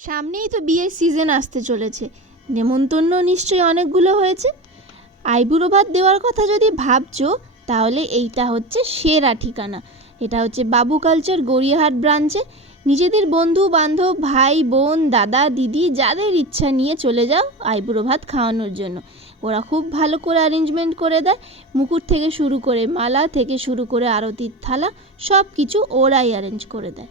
সামনেই তো বিয়ের সিজন আসতে চলেছে, নেমন্তন্ন নিশ্চয়ই অনেকগুলো হয়েছে। আইবুড়ো ভাত দেওয়ার কথা যদি ভাবছো, তাহলে এইটা হচ্ছে সেরা ঠিকানা। এটা হচ্ছে বাবু কালচার গড়িয়াহাট ব্রাঞ্চে। নিজেদের বন্ধু বান্ধব, ভাই বোন, দাদা দিদি, যাদের ইচ্ছা নিয়ে চলে যাও আইবুড়ো ভাত খাওয়ানোর জন্য। ওরা খুব ভালো করে অ্যারেঞ্জমেন্ট করে দেয়। মুকুট থেকে শুরু করে মালা থেকে শুরু করে আরতির থালা সব কিছু ওরাই অ্যারেঞ্জ করে দেয়।